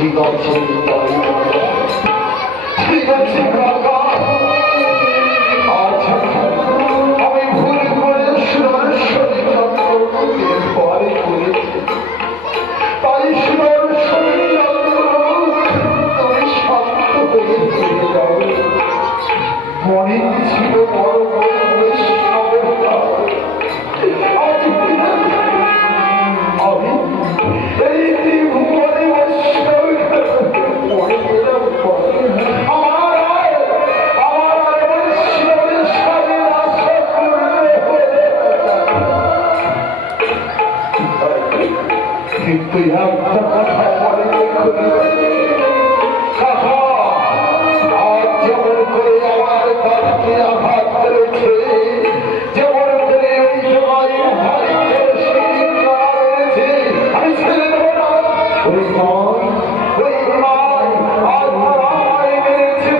ঠিক আছে ঠিক আছে কাকা, আচ্ছা আমি ভুল করে সুরেশ্বরী চন্দ্রকে পরে করেছি, তাই সুরেশ্বরী চন্দ্র তুমি শান্ত হয়ে ফিরে যাও। মনে ছিল বড় বড় বৈষ্ণবের আমি এই ত্রিভুবনে বৈষ্ণব পড়ে গেলাম। আমার বৈষ্ণবের সাথে আশা করলে কিন্তু একটা কথা বলে কাকা, আজ যেমন করে আমার তাকে আঘাত করেছে, যেমন করে ওই সময় আমি ছেড়ে দেব না। ওই নয় ওই নয় আজ আমায় মেরেছে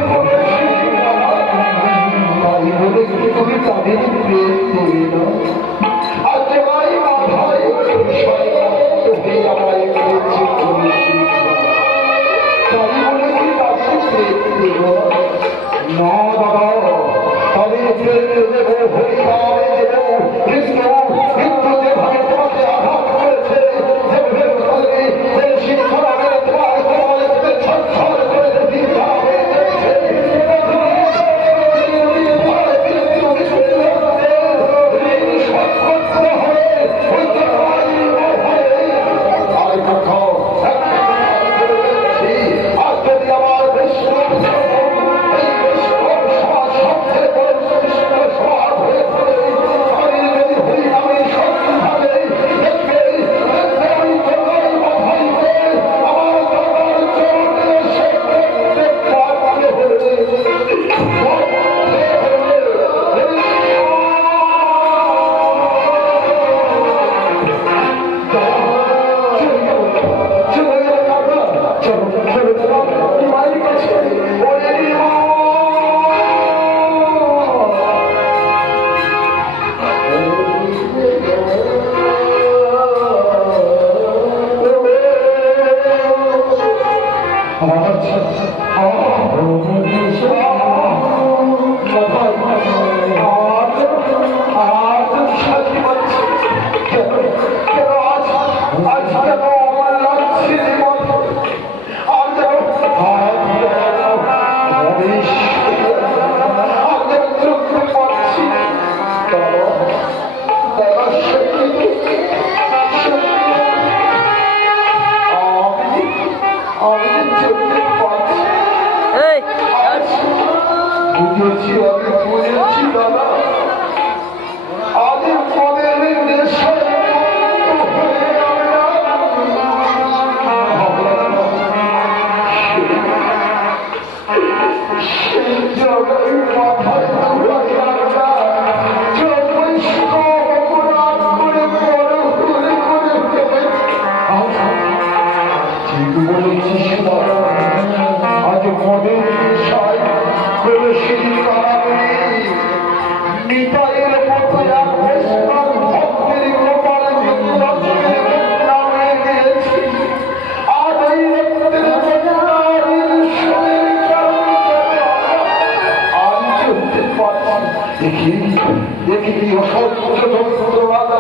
তাই বলে কি তুমি তাদের প্রেম দেবে না? আজ আমায় মাথায় বিষয় হয়ে আমায় মেরেছে তাই বলে কি তাদের প্রেম দেব না? দাদা তাদের প্রেম দেব হরিভাবে দেব, কিন্তু যেভাবে তোমাকে আঘাত করেছে, যেভাবে তাদের শিক্ষা তোমার তোমার ছড় করে দিতে হবে বুঝেছি, আমি বুঝেছি দাদা। আগে পরের দেশে সেই জায়গায় মাথায় ঠিক বলেছিস দাদা। আজ মদের বিষয় নিতাইয়ের মতো এক বৈষ্ণব ভক্তের কপালে নামে দিয়েছি। আর এই রক্তের আমি চলতে পারছি। দেখি অসহ্য যন্ত্রণা